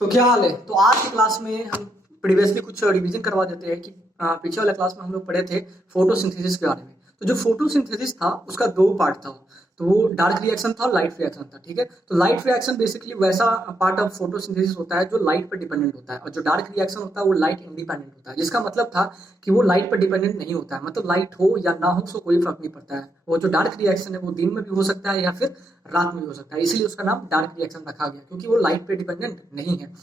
तो क्या हाल है। तो आज की क्लास में हम प्रीवियसली कुछ रिवीजन करवा देते हैं कि पीछे वाले क्लास में हम लोग पढ़े थे फोटोसिंथेसिस के बारे में। तो जो फोटोसिंथेसिस था उसका दो पार्ट था। तो वो डार्क रिएक्शन था और लाइट रिएक्शन था। ठीक है, तो लाइट रिएक्शन बेसिकली वैसा पार्ट ऑफ फोटोसिंथेसिस होता है जो लाइट पर डिपेंडेंट होता है, और जो डार्क रिएक्शन होता है वो लाइट इंडिपेंडेंट होता है। जिसका मतलब था कि वो लाइट पर डिपेंडेंट नहीं होता है, मतलब लाइट हो या ना हो उसको कोई फर्क नहीं पड़ता है। वो जो डार्क रिएक्शन है वो दिन में भी हो सकता है या फिर रात में भी हो सकता है, इसलिए उसका नाम डार्क रिएक्शन रखा गया क्योंकि वो लाइट पे डिपेंडेंट नहीं है।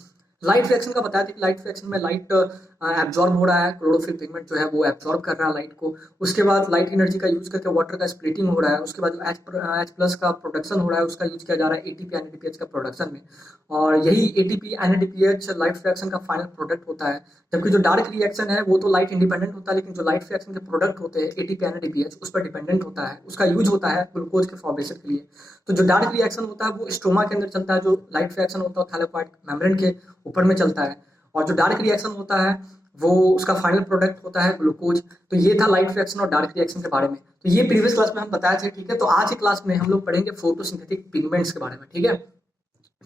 लाइट रिएक्शन का बताया था कि लाइट रिएक्शन में लाइट एब्जॉर्ब हो रहा है, क्लोरोफिल पिगमेंट जो है वो एब्जॉर्ब कर रहा है लाइट को। उसके बाद लाइट एनर्जी का यूज करके वाटर का स्प्लिटिंग हो रहा है। उसके बाद जो एच प्लस का प्रोडक्शन हो रहा है उसका यूज किया जा रहा है एटीपी एनएडीपीएच का प्रोडक्शन में, और यही एटीपी एनएडीपीएच लाइट रिएक्शन का फाइनल प्रोडक्ट होता है। जबकि जो डार्क रिएक्शन है वो तो लाइट इंडिपेंडेंट होता है, लेकिन जो लाइट रिएक्शन के प्रोडक्ट होते हैं एटीपी एनएडीपीएच उस पर डिपेंडेंट होता है, उसका यूज होता है ग्लूकोज के फॉर्मेशन के लिए। तो जो डार्क रिएक्शन होता है वो स्टोमा के अंदर चलता है, जो लाइट रिएक्शन होता है थैलेमोइड मेम्ब्रेन के ऊपर में चलता है। और जो डार्क रिएक्शन होता है वो उसका फाइनल प्रोडक्ट होता है ग्लूकोज। तो ये था लाइट रिएक्शन और डार्क रिएक्शन के बारे में। तो ये प्रीवियस क्लास में हम बताए थे। ठीक है, तो आज की क्लास में हम लोग पढ़ेंगे फोटोसिंथेटिक पिगमेंट्स के बारे में। ठीक है,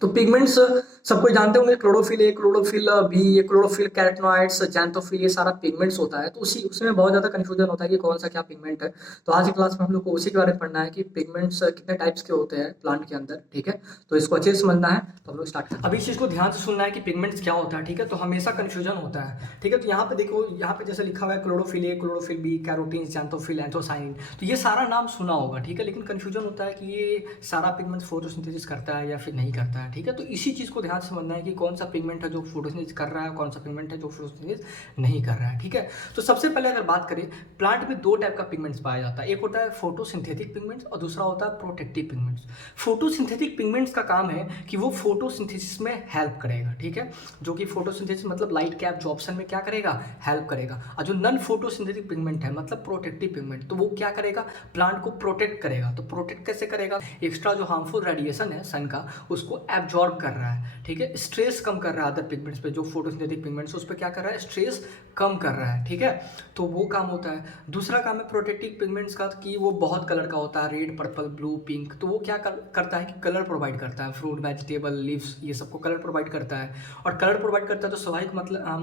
तो पिगमेंट्स सबको जानते होंगे, chlorophyll A, chlorophyll B, chlorophyll carotenoids, xanthophyll, ये सारा पिगमेंट्स होता है। तो उसी उसमें बहुत ज्यादा कंफ्यूजन होता है कि कौन सा क्या पिगमेंट है। तो आज की क्लास में हम लोग को उसी के बारे में पढ़ना है कि पिगमेंट्स कितने टाइप्स के होते हैं प्लांट के अंदर। ठीक है, तो इसको अच्छे से समझना है। तो हम लोग स्टार्ट करते हैं। अभी इस चीज को ध्यान से सुनना है कि पिगमेंट्स क्या होता है। ठीक है, तो हमेशा कंफ्यूजन होता है। ठीक है, तो यहाँ पे देखो, यहाँ पे जैसे लिखा हुआ है chlorophyll A, chlorophyll B, carotene, xanthophyll, anthocyanin, तो ये सारा नाम सुना होगा। ठीक है, लेकिन कंफ्यूजन होता है कि ये सारा पिगमेंट फोटोसिंथेसिस करता है या फिर नहीं करता है। ठीक है, तो इसी चीज को ध्यान से समझना है कि कौन सा पिगमेंट है जो फोटोसिंथेसिस कर रहा है, कौन सा पिगमेंट है जो फोटोसिंथेसिस नहीं कर रहा है। ठीक है, तो सबसे पहले अगर बात करें, प्लांट में दो टाइप का पिगमेंट्स पाया जाता है। एक होता है फोटोसिंथेटिक पिगमेंट्स और दूसरा होता है प्रोटेक्टिव पिगमेंट्स। फोटोसिंथेटिक पिगमेंट्स का काम है कि वो फोटोसिंथेसिस में हेल्प करेगा। ठीक है, जो कि फोटोसिंथेसिस मतलब लाइट के एब्जॉर्प्शन में क्या करेगा, हेल्प करेगा। और जो नॉन फोटोसिंथेटिक पिगमेंट है मतलब प्रोटेक्टिव पिगमेंट, तो वो क्या करेगा, प्लांट को प्रोटेक्ट करेगा। तो प्रोटेक्ट कैसे करेगा, एक्स्ट्रा जो हार्मफुल रेडिएशन है सन का उसको एब्जॉर्ब कर रहा है। ठीक है, स्ट्रेस कम कर रहा है अदर पिगमेंट्स पे, जो फोटोसिंथेटिक पिगमेंट्स उस पर क्या कर रहा है, स्ट्रेस कम कर रहा है। ठीक है, तो वो काम होता है। दूसरा काम है प्रोटेक्टिव पिगमेंट्स का कि वो बहुत कलर का होता है, रेड, पर्पल, ब्लू, पिंक। तो वो क्या करता है कि कलर प्रोवाइड करता है, फ्रूट, वेजिटेबल, लीव्स, ये सबको कलर प्रोवाइड करता है। और कलर प्रोवाइड करता है तो स्वाभाविक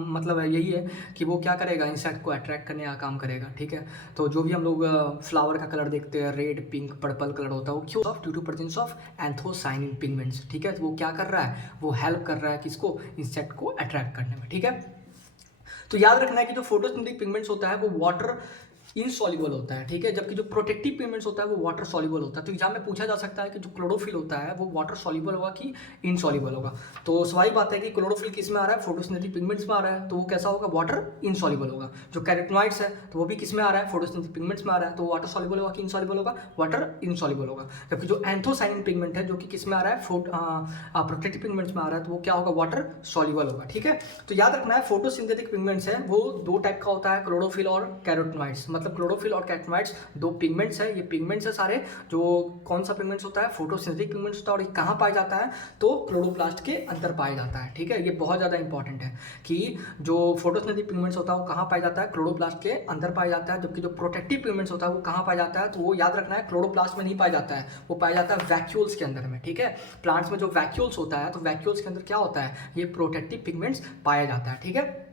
मतलब है यही है कि वो क्या करेगा, इंसेक्ट को अट्रैक्ट करने का काम करेगा। ठीक है, तो जो भी हम लोग फ्लावर का कलर देखते हैं, रेड, पिंक, पर्पल कलर होता है, वो क्यों, due to presence of anthocyanin pigments. ठीक है, तो वो क्या कर रहा है, वो हेल्प कर रहा है किसको, इंसेक्ट को अट्रैक्ट करने में। ठीक है, तो याद रखना है कि जो फोटोसिंथेटिक पिगमेंट्स होता है वो वाटर इनसॉल्युबल होता है। ठीक है, जबकि जो प्रोटेक्टिव पिगमेंट्स होता है वो वाटर सॉल्युबल होता है। तो एग्जाम में पूछा जा सकता है कि जो क्लोरोफिल होता है वो वाटर सॉल्युबल होगा कि इनसॉल्युबल होगा। तो स्वाभाविक बात है कि क्लोरोफिल किस में आ रहा है, फोटोसिंथेटिक पिगमेंट्स में आ रहा है, तो वो कैसा होगा, वाटर इनसॉल्युबल होगा। जो कैरोटीनॉइड्स है तो वो भी किस में आ रहा है, फोटोसिंथेटिक पिगमेंट्स में आ रहा है, तो वाटर सॉल्युबल होगा कि इनसॉल्युबल होगा, वाटर इनसॉल्युबल होगा। जबकि जो एंथोसायनिन पिगमेंट है जो कि किस में आ रहा है, प्रोटेक्टिव पिगमेंट्स में आ रहा है, तो वो क्या होगा, वाटर सॉल्युबल होगा। ठीक है, तो याद रखना है फोटोसिंथेटिक पिगमेंट्स है वो दो टाइप का होता है, क्लोरोफिल और कैरोटीनॉइड्स। मतलब क्लोरोफिल और कैरोटीनॉइड्स दो पिगमेंट्स है। ये पिगमेंट्स है सारे, जो कौन सा पिगमेंट्स होता है, फोटोसिंथेटिक पिगमेंट्स होता है। और ये कहाँ पाया जाता है, तो क्लोरोप्लास्ट के अंदर पाया जाता है। ठीक है, ये बहुत ज्यादा इंपॉर्टेंट है कि जो फोटोसिंथेटिक पिगमेंट्स होता है वो कहाँ पाया जाता है, क्लोरोप्लास्ट के अंदर पाया जाता है। जबकि जो प्रोटेक्टिव पिगमेंट्स होता है वो कहाँ पाया जाता है, तो वो याद रखना है क्लोरोप्लास्ट में नहीं पाया जाता है, वो पाया जाता है वैक्यूल्स के अंदर में। ठीक है, प्लांट्स में जो वैक्यूल्स होता है तो वैक्यूल्स के अंदर क्या होता है, ये प्रोटेक्टिव पिगमेंट्स पाया जाता है। ठीक है,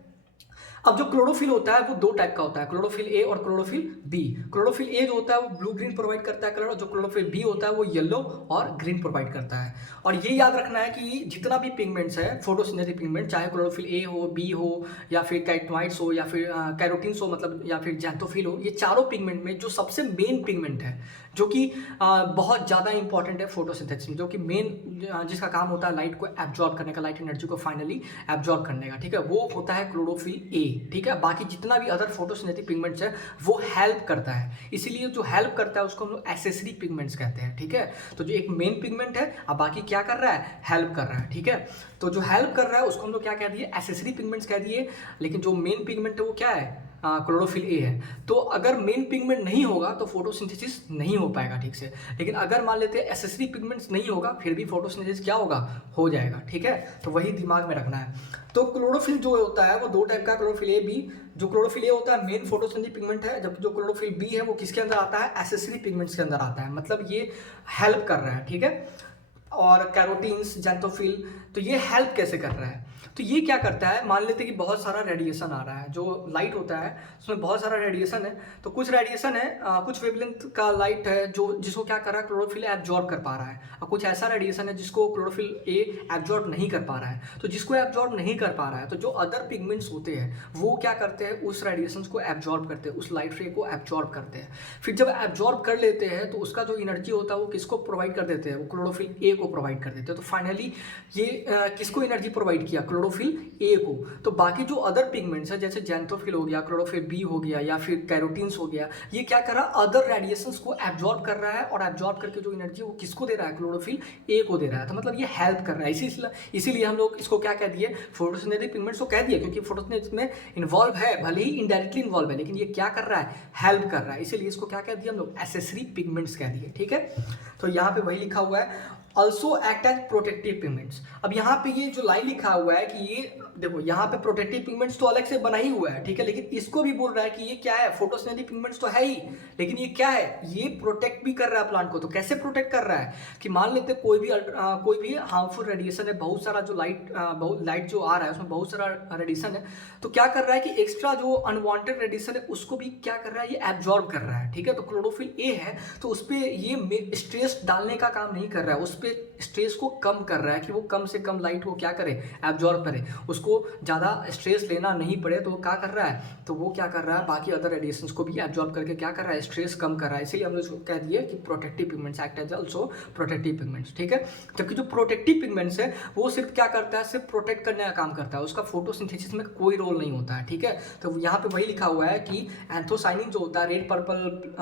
अब जो क्लोरोफिल होता है वो दो टाइप का होता है, क्लोरोफिल ए और क्लोरोफिल बी। क्लोरोफिल ए जो होता है वो ब्लू ग्रीन प्रोवाइड करता है कलर, और जो क्लोरोफिल बी होता है वो येलो और ग्रीन प्रोवाइड करता है। और ये याद रखना है कि जितना भी पिगमेंट्स है फोटोसिंथेटिक पिगमेंट, चाहे क्लोरोफिल ए हो, बी हो, या फिर कैरोटीनॉइड्स हो, या फिर कैरोटीन्स हो, मतलब या फिर ज़ैंथोफिल हो, ये चारों पिगमेंट में जो सबसे मेन पिगमेंट है जो कि बहुत ज़्यादा इंपॉर्टेंट है फोटोसिंथेसिस में, जो कि मेन जिसका काम होता है लाइट को एब्जॉर्ब करने का, लाइट एनर्जी को फाइनली एब्जॉर्ब करने का, ठीक है, वो होता है क्लोरोफिल ए। ठीक है, बाकी जितना भी अदर फोटोसिंथेटिक पिगमेंट्स है वो हेल्प करता है, इसीलिए जो हेल्प करता है उसको हम लोग एक्सेसरी पिगमेंट्स कहते हैं। ठीक है, तो जो एक मेन पिगमेंट है अब बाकी क्या कर रहा है, हेल्प कर रहा है। ठीक है, तो जो हेल्प कर रहा है उसको हम लोग क्या कह दिए, एक्सेसरी पिगमेंट्स कह दिए। लेकिन जो मेन पिगमेंट है वो क्या है, क्लोरोफिल ए है। तो अगर मेन पिगमेंट नहीं होगा तो फोटोसिंथेसिस नहीं हो पाएगा ठीक से। लेकिन अगर मान लेते हैं एसेसरी पिगमेंट्स नहीं होगा फिर भी फोटोसिंथेसिस क्या होगा, हो जाएगा। ठीक है, तो वही दिमाग में रखना है। तो क्लोरोफिल जो होता है वो दो टाइप का, क्लोरोफिल ए बी। जो क्लोरोफिल ए होता है मेन फोटोसिंथेटिक पिगमेंट है, जबकि जो क्लोरोफिल बी है वो किसके अंदर आता है, एसेसरी पिगमेंट्स के अंदर आता है, मतलब ये हेल्प कर रहा है। ठीक है, और कैरोटीन्स, ज़ैंथोफिल, तो ये हेल्प कैसे कर रहा है? तो ये क्या करता है, मान लेते हैं कि बहुत सारा रेडिएशन आ रहा है, जो लाइट होता है उसमें बहुत सारा रेडिएशन है, तो कुछ रेडिएशन है, कुछ वेवलेंथ का लाइट है जो जिसको क्या कर रहा है, क्लोरोफिल एब्जॉर्ब कर पा रहा है, और कुछ ऐसा रेडिएशन है जिसको क्लोरोफिल ए एब्जॉर्ब नहीं कर पा रहा है। तो जिसको एब्जॉर्ब नहीं कर पा रहा है, तो जो अदर पिगमेंट्स होते हैं वो क्या करते हैं, उस रेडिएशन को एब्जॉर्ब करते हैं, उस लाइट रे को एब्जॉर्ब करते हैं। फिर जब एब्जॉर्ब कर लेते हैं तो उसका जो एनर्जी होता है वो किसको प्रोवाइड कर देते हैं, वो क्लोरोफिल ए को प्रोवाइड कर देते हैं। तो फाइनली ये किसको एनर्जी प्रोवाइड किया, क्लोरोफिल ए को। तो बाकी जो अदर पिगमेंट्स है जैसे ज़ैंथोफिल हो गया, क्लोरोफिल बी हो गया, या फिर कैरोटीन्स हो गया, ये क्या कर रहा है, अदर रेडिएशंस को एब्जॉर्ब कर रहा है, और एब्जॉर्ब करके जो एनर्जी वो किसको दे रहा है, क्लोरोफिल ए को दे रहा है। तो मतलब ये हेल्प कर रहा है। इसीलिए हम लोग इसको क्या कह दिए, फोटोसिंथेटिक पिगमेंट्स को कह दिया, क्योंकि फोटोसिंथेसिस में इन्वॉल्व है, भले ही इनडायरेक्टली इन्वॉल्व है, लेकिन ये क्या कर रहा है, हेल्प कर रहा है। इसीलिए इसको क्या कह दिया हम लोग, एसेसरी पिगमेंट्स कह दिए। ठीक है, तो यहाँ पे वही लिखा हुआ है, also act as protective pigments. अब यहाँ पे ये जो लाइन लिखा हुआ है कि ये देखो, यहाँ पे प्रोटेक्टिव पिगमेंट्स तो अलग से बना ही हुआ है, ठीक है, लेकिन इसको भी बोल रहा है कि ये क्या है, फोटोसिंथेटिक पिगमेंट्स तो है ही, लेकिन ये क्या है, ये प्रोटेक्ट भी कर रहा है प्लांट को। तो कैसे प्रोटेक्ट कर रहा है कि मान लेते कोई भी हार्मफुल रेडिएशन है, बहुत सारा जो लाइट जो आ रहा है उसमें बहुत सारा रेडिएशन है, तो क्या कर रहा है कि एक्स्ट्रा जो अनवांटेड रेडिएशन है उसको भी क्या कर रहा है, ये एब्जॉर्ब कर रहा है। ठीक है, तो क्लोरोफिल ए है तो उस पर ये स्ट्रेस डालने का काम नहीं कर रहा है, उस पर स्ट्रेस को कम कर रहा है कि वो कम से कम लाइट को क्या करे, एब्जॉर्ब करे, उसको ज़्यादा स्ट्रेस लेना नहीं पड़े। तो वो क्या कर रहा है, तो वो क्या कर रहा है, बाकी अदर रेडिएशंस को भी एब्जॉर्ब करके क्या कर रहा है, स्ट्रेस कम कर रहा है। इसीलिए हम लोग इसको कह दिए कि protective pigments act as also protective pigments. ठीक है, जबकि जो प्रोटेक्टिव पिगमेंट्स है वो सिर्फ क्या करता है, सिर्फ प्रोटेक्ट करने का काम करता है, उसका फोटोसिंथेसिस में कोई रोल नहीं होता है। ठीक है, तो यहाँ पे वही लिखा हुआ है कि एंथोसाइनिन जो होता है, रेड, पर्पल,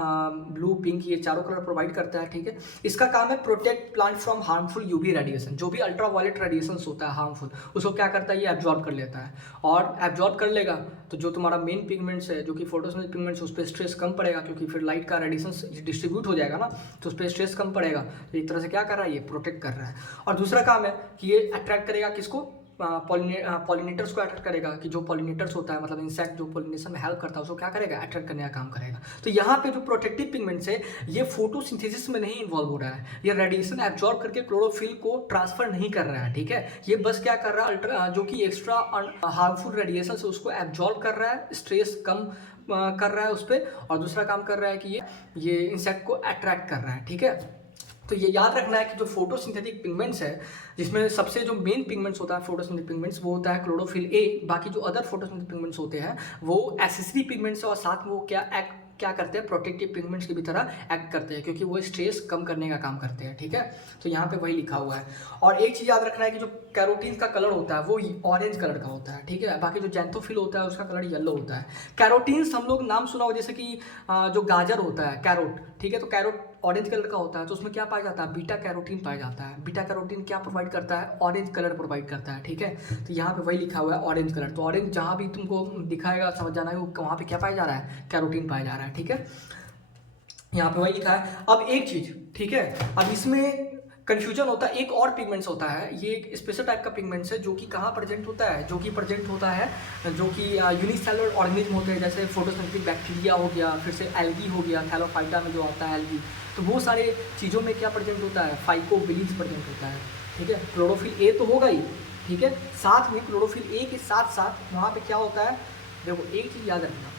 ब्लू, पिंक, ये चारों कलर प्रोवाइड करता है। ठीक है, इसका काम है protect plant from harmful UV radiation, जो भी अल्ट्रावायलेट रेडिएशन होता है हार्मफुल, उसको क्या करता है, ये एब्जॉर्ब कर लेता है। और एब्जॉर्ब कर लेगा तो जो तुम्हारा मेन पिगमेंट्स है, जो कि फोटोसिंथेटिक पिगमेंट्स, उस पर स्ट्रेस कम पड़ेगा, क्योंकि फिर लाइट का रेडिएशन डिस्ट्रीब्यूट हो जाएगा ना, तो उस पर स्ट्रेस कम पड़ेगा। तो एक तरह से क्या कर रहा है, ये प्रोटेक्ट कर रहा है। और दूसरा काम है कि ये अट्रैक्ट करेगा किसको, पॉलिनेटर्स को अट्रैक्ट करेगा, कि जो पॉलिनेटर्स होता है, मतलब इंसेक्ट जो पॉलिनेशन में हेल्प करता है, उसको क्या करेगा, अट्रैक्ट करने का काम करेगा। तो यहाँ पे जो प्रोटेक्टिव पिगमेंट्स है ये फोटोसिंथेसिस में नहीं इन्वॉल्व हो रहा है, ये रेडिएशन एब्जॉर्ब करके क्लोरोफिल को ट्रांसफर नहीं कर रहा है। ठीक है, ये बस क्या कर रहा है, जो कि एक्स्ट्रा हार्मफुल रेडिएशन से उसको एब्जॉर्ब कर रहा है, स्ट्रेस कम कर रहा है उस पर, और दूसरा काम कर रहा है कि ये इंसेक्ट को अट्रैक्ट कर रहा है। ठीक है, तो ये याद रखना है कि जो फोटोसिंथेटिक पिगमेंट्स है, जिसमें सबसे जो मेन पिगमेंट्स होता है फोटोसिंथेटिक पिगमेंट्स, वो होता है क्लोरोफिल ए। बाकी जो अदर फोटोसिंथेटिक पिगमेंट्स होते हैं वो एसेसरी पिगमेंट्स है, और साथ में वो क्या करते हैं, प्रोटेक्टिव पिगमेंट्स की भी तरह एक्ट करते हैं, क्योंकि वो स्ट्रेस कम करने का काम करते हैं। ठीक है, तो यहाँ पे वही लिखा हुआ है। और एक चीज़ याद रखना है कि जो कैरोटीन का कलर होता है वो ऑरेंज कलर का होता है। ठीक है, बाकी जो ज़ैंथोफिल होता है उसका कलर येलो होता है। कैरोटीन्स हम लोग नाम सुना हो, जैसे कि जो गाजर होता है, कैरोट, ठीक है, तो कैरोट ऑरेंज कलर का होता है, तो उसमें क्या पाया जाता है, बीटा कैरोटीन पाया जाता है। बीटा कैरोटीन क्या प्रोवाइड करता है, ऑरेंज कलर प्रोवाइड करता है। ठीक है, तो यहाँ पे वही लिखा हुआ है ऑरेंज कलर। तो ऑरेंज जहाँ भी तुमको दिखाएगा, समझ जाना है वहाँ पे क्या पाया जा रहा है, कैरोटीन पाया जा रहा है। ठीक है, यहाँ पे वही लिखा है। अब एक चीज, ठीक है, अब इसमें कंफ्यूजन होता है, एक और पिगमेंट्स होता है, ये एक स्पेशल टाइप का पिगमेंट्स है, जो कि कहाँ प्रेजेंट होता है, जो कि प्रेजेंट होता है, जो कि यूनिसेलुलर ऑर्गेनिज्म होते हैं, जैसे फोटोसिंथेटिक बैक्टीरिया हो गया, फिर से एल्गी हो गया, थैलोफाइटा में जो आता है एल्गी, तो वो सारे चीज़ों में क्या प्रेजेंट होता है, फाइकोबिलीन्स प्रेजेंट होता है। ठीक है, क्लोरोफिल ए तो होगा ही, ठीक है, साथ में क्लोरोफिल ए के साथ साथ वहाँ पे क्या होता है, देखो एक चीज़ याद रखना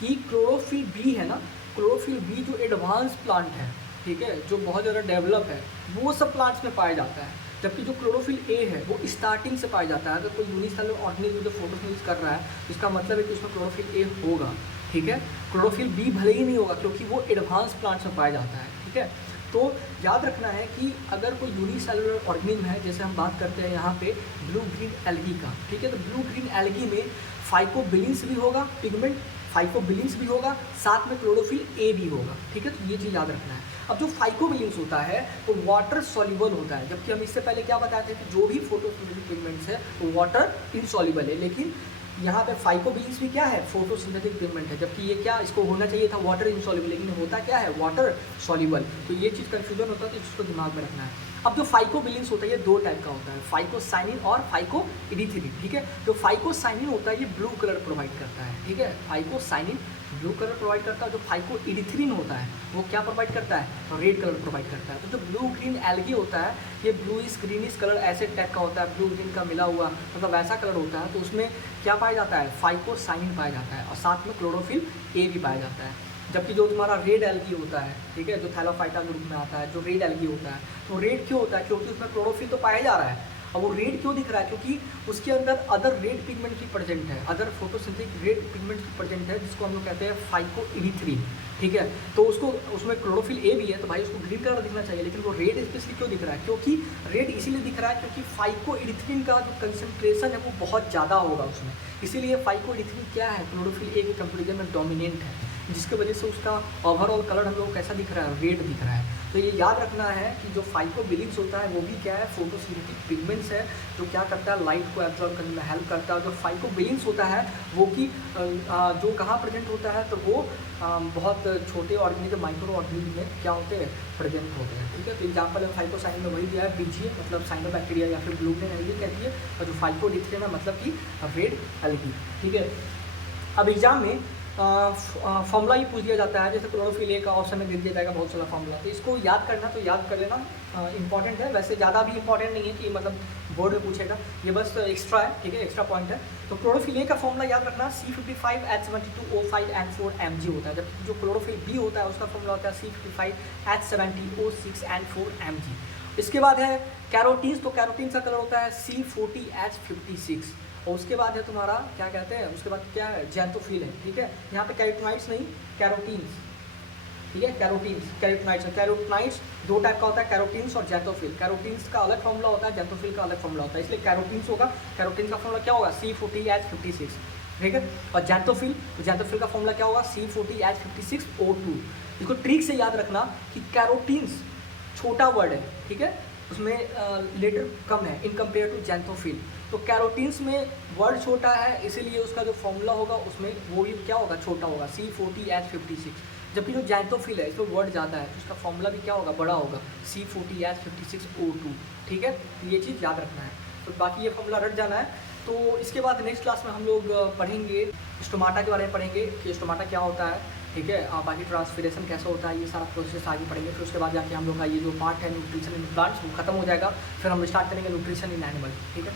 कि क्लोरोफिल बी है ना, क्लोरोफिल बी जो एडवांस प्लांट है, ठीक है, जो बहुत ज़्यादा डेवलप है, वो सब प्लांट्स में पाया जाता है। जबकि जो क्लोरोफिल ए है वो स्टार्टिंग से पाया जाता है। अगर कोई यूनिसेलुलर ऑर्गेनिज्म जो फोटोसिंथेसिस कर रहा है, इसका मतलब है कि उसमें क्लोरोफिल ए होगा। ठीक है, क्लोरोफिल बी भले ही नहीं होगा, क्योंकि वो एडवांस प्लांट्स में पाया जाता है। ठीक है, तो याद रखना है कि अगर कोई यूनिसेलुलर ऑर्गेनिज्म है, जैसे हम बात करते हैं यहाँ पे ब्लू ग्रीन एल्गी का, ठीक है, तो ब्लू ग्रीन एल्गी में फाइकोबिलीन्स भी होगा, पिगमेंट फाइकोबिलीन्स भी होगा, साथ में क्लोरोफिल ए भी होगा। ठीक है, तो ये चीज़ याद रखना है। अब जो फाइकोबिलीन्स होता है वो वाटर सॉल्युबल होता है, जबकि हम इससे पहले क्या बताए थे कि जो भी फोटोसिंथेटिक पिगमेंट्स है वो वाटर इनसॉल्युबल है, लेकिन यहाँ पे फाइकोबिलीन्स भी क्या है, फोटोसिंथेटिक पिगमेंट है, जबकि ये क्या, इसको होना चाहिए था वाटर इनसॉल्युबल, लेकिन होता क्या है, वाटर सॉल्युबल। तो ये चीज़ कन्फ्यूजन होता है, तो इसको दिमाग में रखना है। अब जो फाइकोबिलिन्स होता है ये दो टाइप का होता है, फाइकोसाइनिन और फाइकोइडिथ्रिन, ठीक है। जो फाइकोसाइनिन होता है ये ब्लू कलर प्रोवाइड करता है, ठीक है, फाइकोसाइनिन ब्लू कलर प्रोवाइड करता है। जो फाइकोइडिथ्रिन होता है वो क्या प्रोवाइड करता है, रेड कलर प्रोवाइड करता है। तो जो ब्लू ग्रीन एल्गी होता है ये ब्लूइश ग्रीनिश कलर ऐसे टाइप का होता है, ब्लू ग्रीन का मिला हुआ मतलब वैसा कलर होता है। तो उसमें क्या पाया जाता है, फाइकोसाइनिन पाया जाता है और साथ में क्लोरोफिल ए भी पाया जाता है। जबकि जो तुम्हारा रेड एल्गी होता है, ठीक है, जो थैलाफाइटा ग्रुप में आता है, जो रेड एल्गी होता है, तो रेड क्यों होता है, क्योंकि उसमें क्लोरोफिल तो पाया जा रहा है। अब वो रेड क्यों दिख रहा है, क्योंकि उसके अंदर अदर रेड पिगमेंट की प्रेजेंट है, अदर फोटोसिंथेटिक रेड पिगमेंट की प्रेजेंट है, जिसको हम लोग कहते हैं फाइकोइडिथ्रिन, ठीक है। तो उसको उसमें क्लोरोफिल ए भी है, तो भाई उसको ग्रीन कलर दिखना चाहिए, लेकिन वो रेड स्पेशली क्यों दिख रहा है, क्योंकि रेड इसीलिए दिख रहा है क्योंकि फाइकोइडिथ्रिन का जो कंसंट्रेशन है वो बहुत ज़्यादा होगा उसमें, इसीलिए फाइकोइडिथ्रिन क्या है, क्लोरोफिल ए के कंपेरिजन में डोमिनेंट है, जिसकी वजह से उसका ओवरऑल कलर हम लोग कैसा दिख रहा है, रेड दिख रहा है। तो ये याद रखना है कि जो फाइकोबिलिन्स होता है वो भी क्या है, फोटोसिंथेटिक पिगमेंट्स है, जो क्या करता है, लाइट को एब्जॉर्ब करने में हेल्प करता है। जो फाइकोबिलिन्स होता है वो कि जो कहाँ प्रेजेंट होता है, तो वो बहुत छोटे ऑर्गेनिज्म, माइक्रो ऑर्गेनिज्म में क्या होते हैं, प्रेजेंट होते हैं, ठीक है। तो एग्जाम्पल फाइकोसाइन में वही दिया है, बीजीए मतलब साइनोबैक्टीरिया या फिर ब्लू ग्रीन एल्गी कहती है, और जो फाइकोडिथ्रिन है मतलब कि रेड एल्गी, ठीक है। अब एग्जाम में फॉर्मूला ही पूछ दिया जाता है, जैसे क्लोरोफिल ए का ऑप्शन में दे दिया जाएगा बहुत सारा फॉर्मूला, तो इसको याद करना, तो याद कर लेना इंपॉर्टेंट है, वैसे ज़्यादा भी इंपॉर्टेंट नहीं है कि मतलब बोर्ड में पूछेगा, ये बस एक्स्ट्रा है, ठीक है, एक्स्ट्रा पॉइंट है। तो क्लोरोफिल ए का फॉर्मूला याद रखना C55H72O5N4Mg होता है, जबकि जो क्लोरोफिल बी होता है उसका फॉर्मूला होता है C55H70O6N4Mg। इसके बाद है कैरोटीन्स, तो कैरोटीन का कलर होता है C40H56, और उसके बाद है तुम्हारा क्या कहते हैं, उसके बाद क्या है, जैंथोफिल है, ठीक है। यहाँ पे कैरोटिनॉइड्स नहीं, कैरोटीन्स, ठीक है, कैरोटीन्स, कैरोटिनॉइड्स। कैरोटिनॉइड्स दो टाइप का होता है, कैरोटीन्स और जैंथोफिल। कैरोटीन्स का अलग फॉर्मूला होता है, जैंथोफिल का अलग फॉर्मूला होता है, इसलिए कैरोटीन्स होगा, कैरोटीन का फॉर्मूला क्या होगा, C40H56, ठीक है। और जैंथोफिल, तो जैंथोफिल का फॉर्मूला क्या होगा, C40H56O2। इसको ट्रिक से याद रखना कि कैरोटीन्स छोटा वर्ड है, ठीक है, उसमें लेटर कम है इन कंपेयर टू जैंथोफिल। तो कैरोटीन्स में वर्ड छोटा है, इसीलिए उसका जो फॉर्मूला होगा उसमें वो भी क्या होगा, छोटा होगा, C40H56। जबकि जो जैंथोफिल है इसमें वर्ड ज़्यादा है, तो उसका फॉर्मूला भी क्या होगा, बड़ा होगा, C40H56O2, ठीक है। तो ये चीज़ याद रखना है, तो बाकी ये फॉर्मूला रट जाना है। तो इसके बाद नेक्स्ट क्लास में हम लोग पढ़ेंगे स्टोमाटा के बारे में, पढ़ेंगे कि स्टोमाटा क्या होता है, ठीक है, बाकी ट्रांसफिरेशन कैसे होता है, ये सारा प्रोसेस आगे पढ़ेंगे। फिर उसके बाद जाके हम लोग का ये जो पार्ट है न्यूट्रिशन इन प्लांट्स वो खत्म हो जाएगा, फिर हम स्टार्ट करेंगे न्यूट्रिशन इन एनिमल, ठीक है।